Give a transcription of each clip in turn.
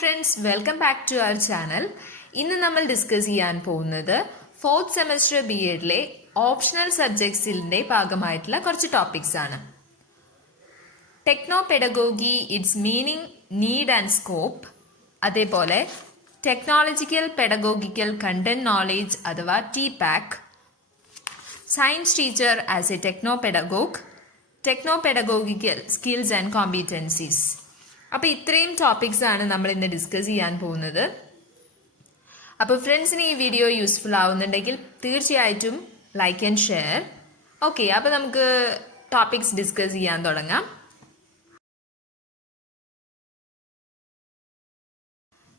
friends, welcome back to our channel. ഇന്ന് നമ്മൾ discuss ചെയ്യാൻ പോകുന്നത് ഫോർത്ത് സെമസ്റ്റർ ബി എഡിലെ ഓപ്ഷണൽ സബ്ജക്ട്സിന്റെ ഭാഗമായിട്ടുള്ള കുറച്ച് ടോപ്പിക്സ് ആണ്. Techno pedagogy, it's meaning, need and scope, അതേപോലെ ടെക്നോളജിക്കൽ പെഡഗോഗിക്കൽ കണ്ടന്റ് നോളേജ് അഥവാ TPAC, science teacher as A techno pedagogue, techno pedagogical skills and competencies. അപ്പോൾ ഇത്രയും ടോപ്പിക്സ് ആണ് നമ്മൾ ഇന്ന് ഡിസ്കസ് ചെയ്യാൻ പോകുന്നത്. അപ്പോൾ ഫ്രണ്ട്സിന് ഈ വീഡിയോ യൂസ്ഫുൾ ആവുന്നുണ്ടെങ്കിൽ തീർച്ചയായിട്ടും ലൈക്ക് ആൻഡ് ഷെയർ. ഓക്കെ, അപ്പോൾ നമുക്ക് ടോപ്പിക്സ് ഡിസ്കസ് ചെയ്യാൻ തുടങ്ങാം.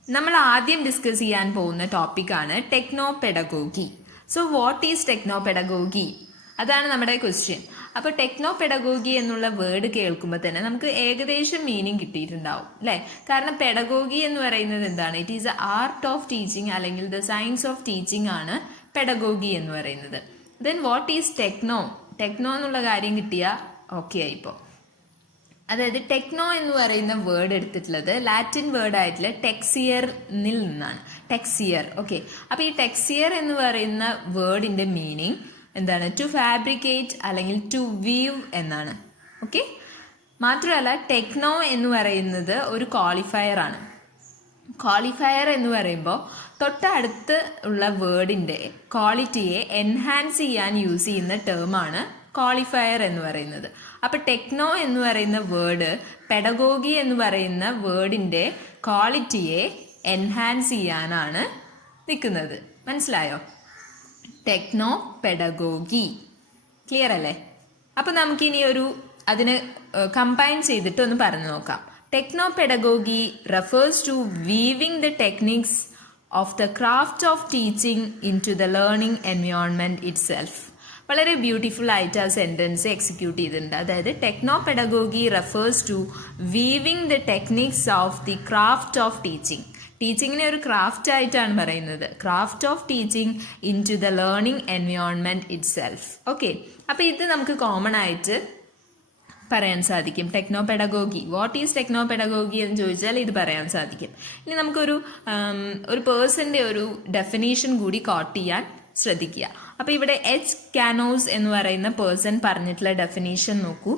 നമ്മൾ ആദ്യം ഡിസ്കസ് ചെയ്യാൻ പോകുന്ന ടോപ്പിക്കാണ് techno pedagogy. So what is techno pedagogy? അതാണ് നമ്മുടെ ക്വസ്റ്റ്യൻ. അപ്പോൾ ടെക്നോ പെഡഗോഗി എന്നുള്ള വേർഡ് കേൾക്കുമ്പോൾ തന്നെ നമുക്ക് ഏകദേശം മീനിങ് കിട്ടിയിട്ടുണ്ടാവും അല്ലേ? കാരണം പെഡഗോഗി എന്ന് പറയുന്നത് എന്താണ്? It is a art of teaching അല്ലെങ്കിൽ ദ സയൻസ് ഓഫ് ടീച്ചിങ് ആണ് പെഡഗോഗി എന്ന് പറയുന്നത്. Then what is techno? Techno എന്നുള്ള കാര്യം കിട്ടിയാൽ ഓക്കെ ആയിപ്പോൾ. അതായത് ടെക്നോ എന്ന് പറയുന്ന വേർഡ് എടുത്തിട്ടുള്ളത് ലാറ്റിൻ വേർഡ് ആയിട്ടുള്ള ടെക്സിയറിൽ നിന്നാണ്. ടെക്സിയർ. ഓക്കെ, അപ്പോൾ ഈ ടെക്സിയർ എന്ന് പറയുന്ന വേർഡിന്റെ മീനിങ് എന്താണ്? ടു ഫാബ്രിക്കേറ്റ് അല്ലെങ്കിൽ ടു വീവ് എന്നാണ്. ഓക്കെ, മാത്രമല്ല ടെക്നോ എന്ന് പറയുന്നത് ഒരു ക്വാളിഫയർ ആണ്. ക്വാളിഫയർ എന്ന് പറയുമ്പോൾ തൊട്ടടുത്ത് ഉള്ള വേർഡിന്റെ ക്വാളിറ്റിയെ എൻഹാൻസ് ചെയ്യാൻ യൂസ് ചെയ്യുന്ന ടേമാണ് ക്വാളിഫയർ എന്ന് പറയുന്നത്. അപ്പൊ ടെക്നോ എന്ന് പറയുന്ന വേർഡ് പെഡഗോഗി എന്ന് പറയുന്ന വേർഡിന്റെ ക്വാളിറ്റിയെ എൻഹാൻസ് ചെയ്യാനാണ് നിൽക്കുന്നത്. മനസ്സിലായോ? Techno pedagogy. ക്ലിയർ അല്ലേ? അപ്പൊ നമുക്കിനി അതിനെ കമ്പൈൻ ചെയ്തിട്ട് ഒന്ന് പറഞ്ഞു നോക്കാം. Techno pedagogy refers to weaving the techniques of the craft of teaching into the learning environment itself. വളരെ ബ്യൂട്ടിഫുൾ ആയിട്ട് ആ സെന്റൻസ് എക്സിക്യൂട്ട് ചെയ്തിട്ടുണ്ട്. അതായത് techno pedagogy refers to weaving the techniques of the craft of teaching. ടീച്ചിങ്ങിനെ ഒരു craft ആയിട്ടാണ് പറയുന്നത്. Craft of teaching into the learning environment itself. Okay, അപ്പൊ ഇത് നമുക്ക് കോമൺ ആയിട്ട് പറയാൻ സാധിക്കും. Techno pedagogy, what is techno pedagogy എന്ന് ചോദിച്ചാൽ ഇത് പറയാൻ സാധിക്കും. ഇനി നമുക്കൊരു പേഴ്സന്റെ ഒരു ഡെഫിനേഷൻ കൂടി കോട്ട് ചെയ്യാൻ ശ്രദ്ധിക്കുക. അപ്പൊ ഇവിടെ എച്ച് കാനോസ് എന്ന് പറയുന്ന പേഴ്സൺ പറഞ്ഞിട്ടുള്ള ഡെഫിനേഷൻ നോക്കൂ.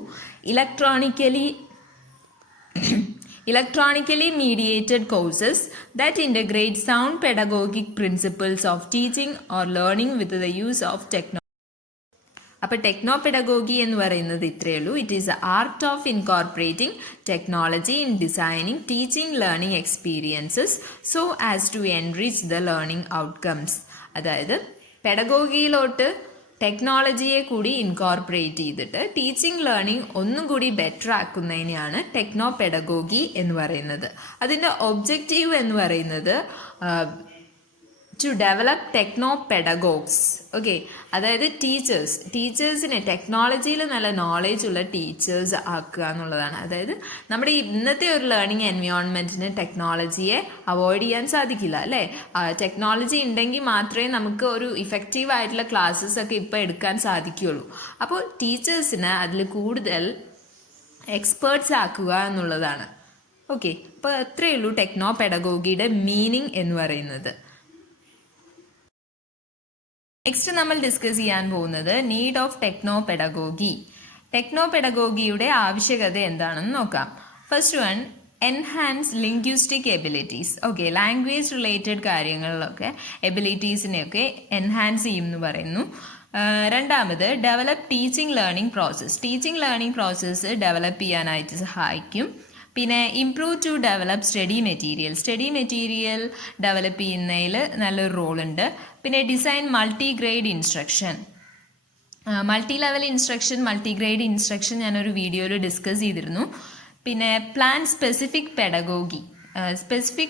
Electronically mediated courses that integrate sound pedagogic principles of teaching or learning with the use of technology. അപ്പോൾ ടെക്നോ പെഡഗോഗി എന്ന് പറയുന്നത് ഇത്രയേ ഉള്ളൂ. It is a art of incorporating technology in designing teaching learning experiences so as to enrich the learning outcomes. അതായത് പെഡഗോഗിയിലോട്ട് ടെക്നോളജിയെ കൂടി incorporate ചെയ്തിട്ട് teaching learning ഒന്നും കൂടി ബെറ്റർ ആക്കുന്നതിനെയാണ് ടെക്നോ പെഡഗോഗി എന്ന് പറയുന്നത്. അതിൻ്റെ ഒബ്ജക്റ്റീവ് എന്ന് പറയുന്നത് ടു ഡെവലപ്പ് ടെക്നോ പെഡഗോഗ്സ്. ഓക്കെ, അതായത് ടീച്ചേഴ്സിനെ ടെക്നോളജിയിൽ നല്ല നോളേജ് ഉള്ള ടീച്ചേഴ്സ് ആക്കുക എന്നുള്ളതാണ്. അതായത് നമ്മുടെ ഇന്നത്തെ ഒരു ലേണിംഗ് എൻവയോൺമെന്റിന് ടെക്നോളജിയെ അവോയ്ഡ് ചെയ്യാൻ സാധിക്കില്ല അല്ലേ? ടെക്നോളജി ഉണ്ടെങ്കിൽ മാത്രമേ നമുക്ക് ഒരു ഇഫക്റ്റീവ് ആയിട്ടുള്ള ക്ലാസ്സസ് ഒക്കെ ഇപ്പോൾ എടുക്കാൻ സാധിക്കുകയുള്ളൂ. അപ്പോൾ ടീച്ചേഴ്സിന് അതിൽ കൂടുതൽ എക്സ്പേർട്സ് ആക്കുക എന്നുള്ളതാണ്. ഓക്കെ, അപ്പോൾ അത്രയേ ഉള്ളൂ ടെക്നോ പെഡഗോഗിയുടെ മീനിങ് എന്ന് പറയുന്നത്. നെക്സ്റ്റ് നമ്മൾ ഡിസ്കസ് ചെയ്യാൻ പോകുന്നത് need of techno pedagogy. Techno പെഡഗോഗിയുടെ ആവശ്യകത എന്താണെന്ന് നോക്കാം. First one, enhance linguistic abilities. Okay, language related കാര്യങ്ങളിലൊക്കെ എബിലിറ്റീസിനെയൊക്കെ എൻഹാൻസ് ചെയ്യും എന്ന് പറയുന്നു. രണ്ടാമത്, develop teaching learning process. Teaching learning process develop ചെയ്യാനായിട്ട് സഹായിക്കും. പിന്നെ improve to develop study material develop ചെയ്യുന്നതിൽ നല്ലൊരു റോളുണ്ട്. പിന്നെ design multi grade instruction, multi level instruction, multi grade instruction ഞാനൊരു വീഡിയോയിൽ ഡിസ്കസ് ചെയ്തിരുന്നു. പിന്നെ പ്ലാൻ സ്പെസിഫിക്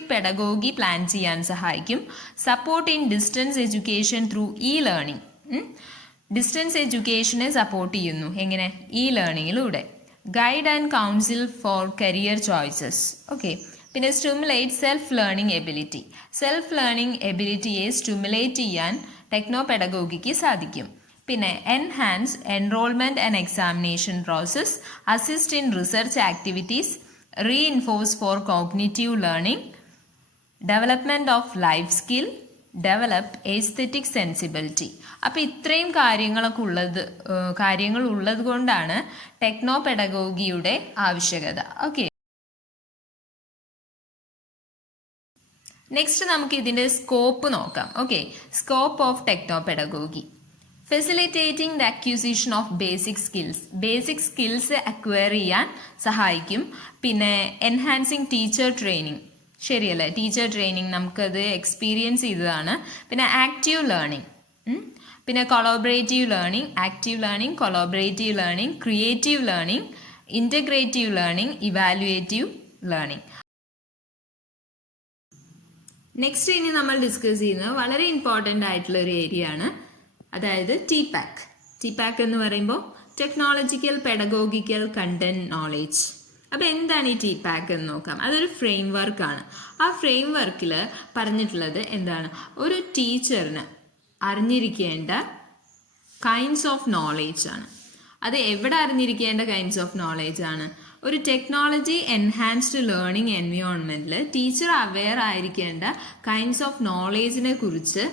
പെഡഗോഗി പ്ലാൻ ചെയ്യാൻ സഹായിക്കും. Support in distance education through learning. Distance എഡ്യൂക്കേഷനെ സപ്പോർട്ട് ചെയ്യുന്നു. എങ്ങനെ? ലേണിങ്ങിലൂടെ. Guide and counsel for career choices. Okay, പിന്നെ സ്റ്റിമുലേറ്റ് സെൽഫ് ലേണിംഗ് എബിലിറ്റിയെ സ്റ്റിമുലേറ്റ് ചെയ്യാൻ ടെക്നോ പെഡഗോഗിക്ക് സാധിക്കും. പിന്നെ enhance enrolment and examination process, assist in research activities, reinforce for cognitive learning, development of life skill, develop aesthetic sensibility. അപ്പോൾ ഇത്രയും കാര്യങ്ങൾ ഉള്ളത് കൊണ്ടാണ് ടെക്നോ പെഡഗോഗിയുടെ ആവശ്യകത. ഓക്കെ, നെക്സ്റ്റ് നമുക്ക് ഇതിൻ്റെ സ്കോപ്പ് നോക്കാം. Okay, scope of techno pedagogy: facilitating the acquisition of basic skills acquire ചെയ്യാൻ സഹായിക്കും. പിന്നെ എൻഹാൻസിങ് ടീച്ചർ ട്രെയിനിങ്, ശരിയല്ലേ, ടീച്ചർ ട്രെയിനിങ് നമുക്കത് എക്സ്പീരിയൻസ് ചെയ്തതാണ്. പിന്നെ ആക്റ്റീവ് ലേണിംഗ്, പിന്നെ collaborative learning, active learning, collaborative learning, creative learning, integrative learning, evaluative learning. Next ഇനി നമ്മൾ ഡിസ്കസ് ചെയ്യുന്നത് വളരെ ഇമ്പോർട്ടൻ്റ് ആയിട്ടുള്ള ഒരു ഏരിയ ആണ്, അതായത് TPAC. TPAC എന്ന് പറയുമ്പോൾ ടെക്നോളജിക്കൽ പെഡഗോഗിക്കൽ കണ്ടന്റ് നോളേജ്. അപ്പോൾ എന്താണ് ഈ TPAC എന്ന് നോക്കാം. അതൊരു ഫ്രെയിം വർക്കാണ്. ആ ഫ്രെയിം വർക്കിൽ പറഞ്ഞിട്ടുള്ളത് എന്താണ്, ഒരു ടീച്ചറിന് അറിഞ്ഞിരിക്കേണ്ട കൈൻഡ്സ് ഓഫ് നോളേജ് ആണ്. അത് എവിടെ അറിഞ്ഞിരിക്കേണ്ട കൈൻഡ്സ് ഓഫ് നോളേജ് ആണ്? ഒരു ടെക്നോളജി എൻഹാൻസ്ഡ് ലേണിംഗ് എൻവയോൺമെൻറ്റിൽ ടീച്ചർ അവെയർ ആയിരിക്കേണ്ട കൈൻഡ്സ് ഓഫ് നോളേജിനെ കുറിച്ച്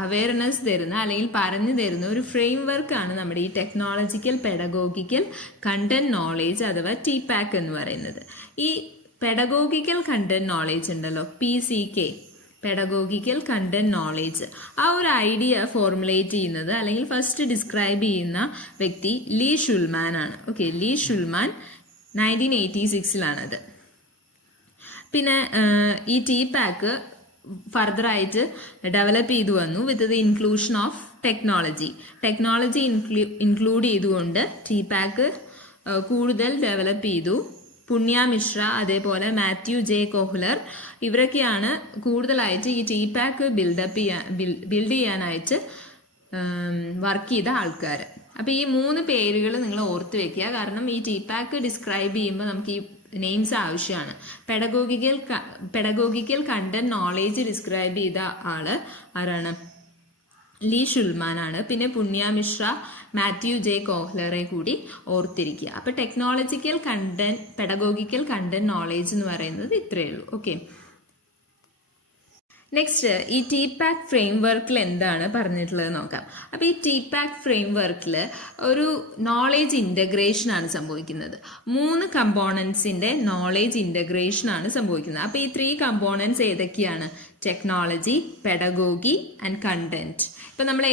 അവെയർനെസ് തരുന്ന അല്ലെങ്കിൽ പറഞ്ഞു തരുന്ന ഒരു ഫ്രെയിം വർക്കാണ് നമ്മുടെ ഈ ടെക്നോളജിക്കൽ പെഡഗോഗിക്കൽ കണ്ടന്റ് നോളേജ് അഥവാ TPAC എന്ന് പറയുന്നത്. ഈ പെഡഗോഗിക്കൽ കണ്ടന്റ് നോളേജ് ഉണ്ടല്ലോ, PCK, പെഡഗോഗിക്കൽ കണ്ടന്റ് നോളേജ്, ആ ഒരു ഐഡിയ ഫോർമുലേറ്റ് ചെയ്യുന്നത് അല്ലെങ്കിൽ ഫസ്റ്റ് ഡിസ്ക്രൈബ് ചെയ്യുന്ന വ്യക്തി ലീ ഷുൽമാൻ ആണ്. ഓക്കെ, ലീ ഷുൽമാൻ 1986 പിന്നെ ഈ TPAC ഫർദറായിട്ട് ഡെവലപ്പ് ചെയ്തു വന്നു with the inclusion of technology include ചെയ്തുകൊണ്ട് TPAC കൂടുതൽ ഡെവലപ്പ് ചെയ്തു. പുണ്യ മിശ്ര, അതേപോലെ മാത്യു ജെ കോഹ്ലർ, ഇവരൊക്കെയാണ് കൂടുതലായിട്ട് ഈ TPAC ബിൽഡ് ചെയ്യാനായിട്ട് വർക്ക് ചെയ്ത ആൾക്കാർ. അപ്പോൾ ഈ 3 പേരുകൾ നിങ്ങൾ ഓർത്ത് വെക്കുക, കാരണം ഈ TPAC ഡിസ്ക്രൈബ് ചെയ്യുമ്പോൾ നമുക്ക് ഈ നെയിംസ് ആവശ്യമാണ്. പെഡഗോഗിക്കൽ കണ്ടന്റ് നോളേജ് ഡിസ്ക്രൈബ് ചെയ്ത ആള് ആരാണ്? ലീ ഷുൽമാൻ ആണ്. പിന്നെ പുണ്യ മിശ്ര, മാത്യു ജെ കോഹ്ലറെ കൂടി ഓർത്തിരിക്കുക. അപ്പോൾ പെഡഗോഗിക്കൽ കണ്ടന്റ് നോളേജ് എന്ന് പറയുന്നത് ഇത്രയേ ഉള്ളൂ. ഓക്കെ, നെക്സ്റ്റ് ഈ TPAC ഫ്രെയിം വർക്കിൽ എന്താണ് പറഞ്ഞിട്ടുള്ളത് നോക്കാം. അപ്പോൾ ഈ TPAC ഫ്രെയിം വർക്കിൽ ഒരു നോളേജ് ഇൻ്റഗ്രേഷൻ ആണ് സംഭവിക്കുന്നത്. 3 കമ്പോണൻസിൻ്റെ നോളേജ് ഇൻ്റഗ്രേഷൻ ആണ് സംഭവിക്കുന്നത്. അപ്പോൾ ഈ 3 കമ്പോണൻസ് ഏതൊക്കെയാണ്? Technology, pedagogy and content. ഇപ്പം നമ്മൾ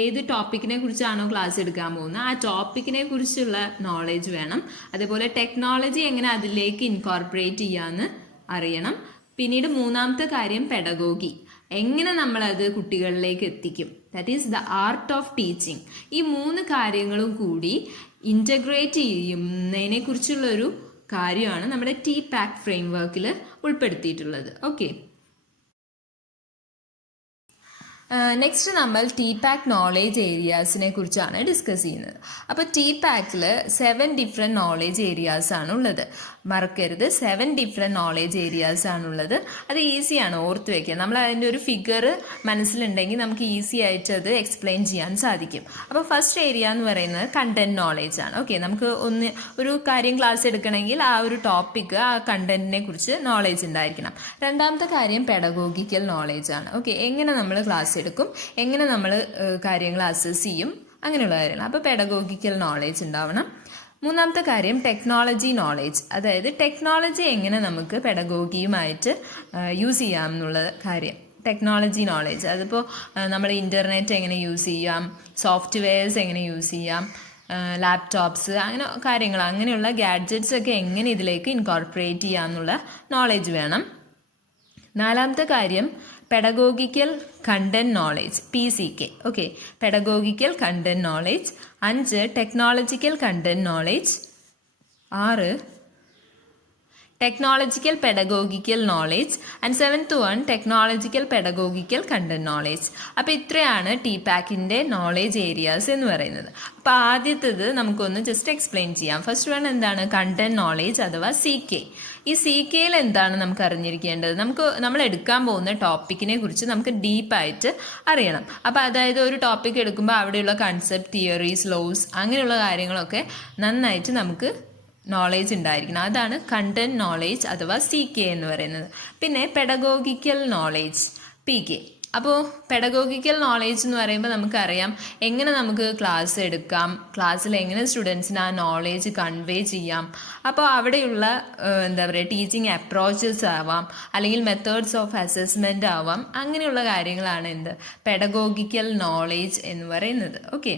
ഏത് ടോപ്പിക്കിനെ കുറിച്ചാണോ ക്ലാസ് എടുക്കാൻ പോകുന്നത് ആ ടോപ്പിക്കിനെ കുറിച്ചുള്ള നോളേജ് വേണം. അതേപോലെ ടെക്നോളജി എങ്ങനെ അതിലേക്ക് ഇൻകോർപ്പറേറ്റ് ചെയ്യാമെന്ന് അറിയണം. പിന്നീട് 3ാമത്തെ കാര്യം പെഡഗോഗി, എങ്ങനെ നമ്മളത് കുട്ടികളിലേക്ക് എത്തിക്കും, that is the art of teaching. ഈ 3 കാര്യങ്ങളും കൂടി ഇൻ്റഗ്രേറ്റ് ചെയ്യുന്നതിനെ കുറിച്ചുള്ളൊരു കാര്യമാണ് നമ്മുടെ TPAC ഫ്രെയിം വർക്കിൽ ഉൾപ്പെടുത്തിയിട്ടുള്ളത്. ഓക്കെ, നെക്സ്റ്റ് നമ്മൾ TPAC നോളേജ് ഏരിയാസിനെ കുറിച്ചാണ് ഡിസ്കസ് ചെയ്യുന്നത്. അപ്പോൾ TPACൽ 7 ഡിഫറെൻറ്റ് നോളേജ് ഏരിയാസ് ആണ് ഉള്ളത്. മറക്കരുത്, 7 ഡിഫറെൻറ്റ് നോളേജ് ഏരിയാസ് ആണുള്ളത്. അത് ഈസിയാണ് ഓർത്ത് വയ്ക്കുക. നമ്മൾ അതിൻ്റെ ഒരു ഫിഗർ മനസ്സിലുണ്ടെങ്കിൽ നമുക്ക് ഈസി ആയിട്ട് അത് എക്സ്പ്ലെയിൻ ചെയ്യാൻ സാധിക്കും. അപ്പോൾ ഫസ്റ്റ് ഏരിയ എന്ന് പറയുന്നത് കണ്ടന്റ് നോളേജ് ആണ്. ഓക്കെ, നമുക്ക് ഒരു കാര്യം ക്ലാസ് എടുക്കണമെങ്കിൽ ആ ഒരു ടോപ്പിക്ക്, ആ കണ്ടന്റിനെ കുറിച്ച് നോളേജ് ഉണ്ടായിരിക്കണം. 2ാമത്തെ കാര്യം പെഡഗോഗിക്കൽ നോളേജ് ആണ്. ഓക്കെ, എങ്ങനെ നമ്മൾ ക്ലാസ് എടുക്കും, എങ്ങനെ നമ്മൾ കാര്യങ്ങൾ അസസ് ചെയ്യും, അങ്ങനെയുള്ള കാര്യങ്ങൾ. അപ്പോൾ പെഡഗോഗിക്കൽ നോളേജ് ഉണ്ടാവണം. 3ാമത്തെ കാര്യം ടെക്നോളജി നോളേജ്, അതായത് ടെക്നോളജി എങ്ങനെ നമുക്ക് പെഡഗോഗിയുമായിട്ട് യൂസ് ചെയ്യാം എന്നുള്ള കാര്യം. ടെക്നോളജി നോളേജ്, അതിപ്പോൾ നമ്മൾ ഇൻ്റർനെറ്റ് എങ്ങനെ യൂസ് ചെയ്യാം, സോഫ്റ്റ്വെയർസ് എങ്ങനെ യൂസ് ചെയ്യാം, ലാപ്ടോപ്സ്, അങ്ങനെ കാര്യങ്ങൾ, അങ്ങനെയുള്ള ഗാഡ്ജറ്റ്സ് ഒക്കെ എങ്ങനെ ഇതിലേക്ക് ഇൻകോർപ്പറേറ്റ് ചെയ്യാം എന്നുള്ള നോളേജ് വേണം. 4ാമത്തെ കാര്യം pedagogical content knowledge, PCK. Okay, pedagogical content knowledge. 5 technological content knowledge. 6 technological pedagogical knowledge. And 7th one technological pedagogical content knowledge. അപ്പോൾ ഇത്രയാണ് TPACൻ്റെ നോളേജ് ഏരിയാസ് എന്ന് പറയുന്നത്. അപ്പോൾ ആദ്യത്തേത് നമുക്കൊന്ന് ജസ്റ്റ് എക്സ്പ്ലെയിൻ ചെയ്യാം. ഫസ്റ്റ് വൺ എന്താണ്? കണ്ടന്റ് നോളേജ് അഥവാ CK. ഈ CKയിൽ എന്താണ് നമുക്ക് അറിഞ്ഞിരിക്കേണ്ടത്? നമ്മൾ എടുക്കാൻ പോകുന്ന ടോപ്പിക്കിനെ കുറിച്ച് നമുക്ക് ഡീപ്പായിട്ട് അറിയണം. അപ്പോൾ അതായത് ഒരു ടോപ്പിക് എടുക്കുമ്പോൾ അവിടെയുള്ള കൺസെപ്റ്റ്, തിയറീസ്, ലോസ്, അങ്ങനെയുള്ള കാര്യങ്ങളൊക്കെ നന്നായിട്ട് നമുക്ക് നോളേജ് ഉണ്ടായിരിക്കണം. അതാണ് കണ്ടന്റ് നോളേജ് അഥവാ CK എന്ന് പറയുന്നത്. പിന്നെ പെഡഗോഗിക്കൽ നോളേജ് PK. അപ്പോൾ പെഡഗോഗിക്കൽ നോളേജ് എന്ന് പറയുമ്പോൾ നമുക്കറിയാം എങ്ങനെ നമുക്ക് ക്ലാസ് എടുക്കാം, ക്ലാസ്സിൽ എങ്ങനെ സ്റ്റുഡൻസിന് ആ നോളേജ് കൺവേ ചെയ്യാം. അപ്പോൾ അവിടെയുള്ള എന്താ പറയുക ടീച്ചിങ് അപ്രോച്ചസ് ആവാം, അല്ലെങ്കിൽ മെത്തേഡ്സ് ഓഫ് അസസ്മെൻ്റ് ആവാം. അങ്ങനെയുള്ള കാര്യങ്ങളാണ് എന്ത് പെഡഗോഗിക്കൽ നോളേജ് എന്ന് പറയുന്നത്. ഓക്കെ,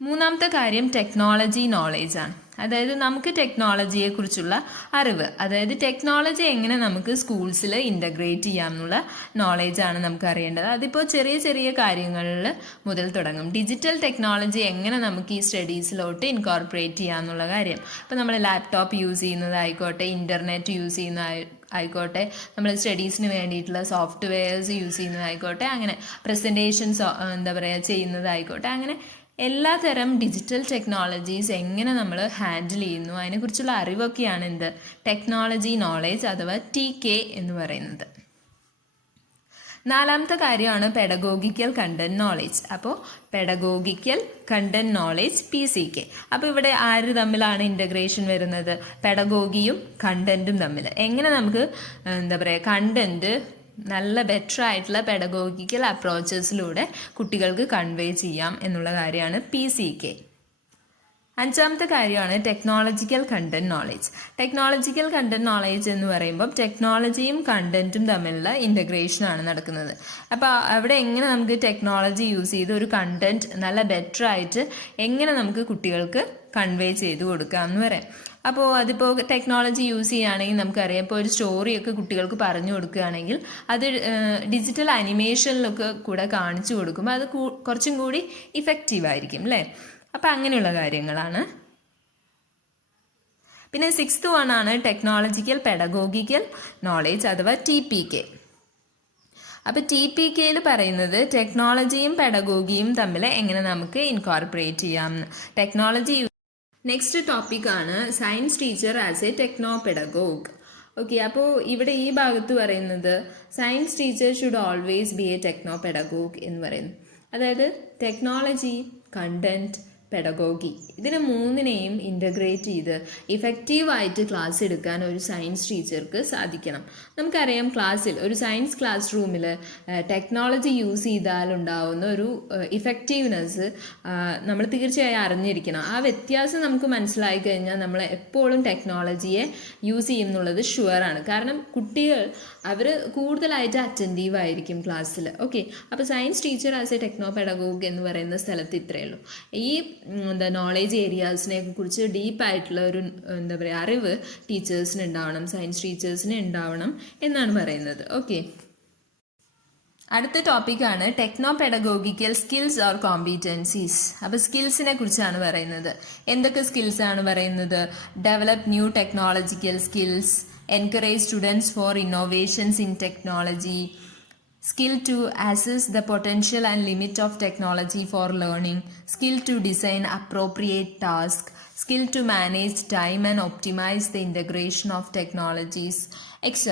മൂന്നാമത്തെ കാര്യം ടെക്നോളജി നോളേജ് ആണ്. അതായത് നമുക്ക് ടെക്നോളജിയെക്കുറിച്ചുള്ള അറിവ്, അതായത് ടെക്നോളജി എങ്ങനെ നമുക്ക് സ്കൂൾസിൽ ഇൻ്റഗ്രേറ്റ് ചെയ്യാം എന്നുള്ള നോളേജാണ് നമുക്ക് അറിയേണ്ടത്. അതിപ്പോൾ ചെറിയ ചെറിയ കാര്യങ്ങളിൽ മുതൽ തുടങ്ങും. ഡിജിറ്റൽ ടെക്നോളജി എങ്ങനെ നമുക്ക് ഈ സ്റ്റഡീസിലോട്ട് ഇൻകോർപ്പറേറ്റ് ചെയ്യാം എന്നുള്ള കാര്യം. ഇപ്പോൾ നമ്മൾ ലാപ്ടോപ്പ് യൂസ് ചെയ്യുന്നതായിക്കോട്ടെ, ഇൻ്റർനെറ്റ് യൂസ് ചെയ്യുന്ന ആയിക്കോട്ടെ, നമ്മൾ സ്റ്റഡീസിന് വേണ്ടിയിട്ടുള്ള സോഫ്റ്റ്വെയർസ് യൂസ് ചെയ്യുന്നതായിക്കോട്ടെ, അങ്ങനെ പ്രസൻറ്റേഷൻസ് എന്താ പറയുക ചെയ്യുന്നതായിക്കോട്ടെ, അങ്ങനെ എല്ലാ തരം ഡിജിറ്റൽ ടെക്നോളജീസ് എങ്ങനെ നമ്മൾ ഹാൻഡിൽ ചെയ്യുന്നു അതിനെക്കുറിച്ചുള്ള അറിവൊക്കെയാണ് എന്ത് ടെക്നോളജി നോളേജ് അഥവാ TK എന്ന് പറയുന്നത്. നാലാമത്തെ കാര്യമാണ് പെഡഗോഗിക്കൽ കണ്ടന്റ് നോളേജ്. അപ്പോൾ പെഡഗോഗിക്കൽ കണ്ടന്റ് നോളേജ് PCK. അപ്പോൾ ഇവിടെ ആര് തമ്മിലാണ് ഇൻ്റഗ്രേഷൻ വരുന്നത്? പെഡഗോഗിയും കണ്ടന്റും തമ്മിൽ. എങ്ങനെ നമുക്ക് എന്താ പറയുക കണ്ടന്റ് നല്ല ബെറ്റർ ആയിട്ടുള്ള പെഡഗോഗിക്കൽ അപ്രോച്ചസിലൂടെ കുട്ടികൾക്ക് കൺവേ ചെയ്യാം എന്നുള്ള കാര്യമാണ് PCK. അഞ്ചാമത്തെ കാര്യമാണ് technological content knowledge. Technological content knowledge എന്ന് പറയുമ്പോൾ ടെക്നോളജിയും കണ്ടന്റും തമ്മിലുള്ള ഇൻ്റഗ്രേഷനാണ് നടക്കുന്നത്. അപ്പോൾ അവിടെ എങ്ങനെ നമുക്ക് ടെക്നോളജി യൂസ് ചെയ്ത് ഒരു കണ്ടന്റ് നല്ല ബെറ്റർ ആയിട്ട് എങ്ങനെ നമുക്ക് കുട്ടികൾക്ക് കൺവേ ചെയ്ത് കൊടുക്കാം എന്ന് പറയാം. അപ്പോൾ അതിപ്പോൾ ടെക്നോളജി യൂസ് ചെയ്യുകയാണെങ്കിൽ നമുക്കറിയാം, ഇപ്പോൾ ഒരു സ്റ്റോറിയൊക്കെ കുട്ടികൾക്ക് പറഞ്ഞു കൊടുക്കുകയാണെങ്കിൽ അത് ഡിജിറ്റൽ അനിമേഷനിലൊക്കെ കൂടെ കാണിച്ചു കൊടുക്കുമ്പോൾ അത് കുറച്ചും കൂടി ഇഫക്റ്റീവായിരിക്കും അല്ലേ. അപ്പം അങ്ങനെയുള്ള കാര്യങ്ങളാണ്. പിന്നെ 6th വണ്ണാണ് ടെക്നോളജിക്കൽ പെഡഗോഗിക്കൽ നോളേജ് അഥവാ TPK. അപ്പോൾ TPKയിൽ പറയുന്നത് ടെക്നോളജിയും പെഡഗോഗിയും തമ്മിൽ എങ്ങനെ നമുക്ക് ഇൻകോർപ്പറേറ്റ് ചെയ്യാം. ടെക്നോളജി നെക്സ്റ്റ് ടോപ്പിക്കാണ് science teacher as A techno pedagogue. Okay, അപ്പോൾ ഇവിടെ ഈ ഭാഗത്ത് പറയുന്നത് science teacher should always be A techno pedagogue എന്ന് പറയുന്നു. അതായത് ടെക്നോളജി, കണ്ടന്റ്, പെഡഗോഗി ഇതിനെ മൂന്നിനെയും ഇൻ്റഗ്രേറ്റ് ചെയ്ത് ഇഫക്റ്റീവായിട്ട് ക്ലാസ് എടുക്കാൻ ഒരു സയൻസ് ടീച്ചർക്ക് സാധിക്കണം. നമുക്കറിയാം ക്ലാസ്സിൽ ഒരു സയൻസ് ക്ലാസ് റൂമിൽ ടെക്നോളജി യൂസ് ചെയ്താലുണ്ടാവുന്ന ഒരു ഇഫക്റ്റീവ്നെസ് നമ്മൾ തീർച്ചയായും അറിഞ്ഞിരിക്കണം. ആ വ്യത്യാസം നമുക്ക് മനസ്സിലായി കഴിഞ്ഞാൽ നമ്മൾ എപ്പോഴും ടെക്നോളജിയെ യൂസ് ചെയ്യും എന്നുള്ളത് ഷുവറാണ്. കാരണം കുട്ടികൾ അവർ കൂടുതലായിട്ട് അറ്റൻറ്റീവ് ആയിരിക്കും ക്ലാസ്സിൽ. ഓക്കെ, അപ്പോൾ science teacher as A techno pedagogue എന്ന് പറയുന്ന സ്ഥലത്ത് ഇത്രയേ ഉള്ളൂ. ഈ നോളേജ് ഏരിയാസിനെ കുറിച്ച് ഡീപ്പായിട്ടുള്ള ഒരു എന്താ പറയുക അറിവ് ടീച്ചേഴ്സിന് ഉണ്ടാവണം, സയൻസ് ടീച്ചേഴ്സിന് ഉണ്ടാവണം എന്നാണ് പറയുന്നത്. ഓക്കെ, അടുത്ത ടോപ്പിക്കാണ് ടെക്നോ പെഡഗോഗിക്കൽ സ്കിൽസ് ഓർ കോമ്പീറ്റൻസീസ്. അപ്പോൾ സ്കിൽസിനെ കുറിച്ചാണ് പറയുന്നത്. എന്തൊക്കെ സ്കിൽസാണ് പറയുന്നത്? Develop new technological skills, encourage students for innovations in technology, skill to assess the potential and limit of technology for learning, skill to design appropriate tasks, skill to manage time and optimize the integration of technologies, etc.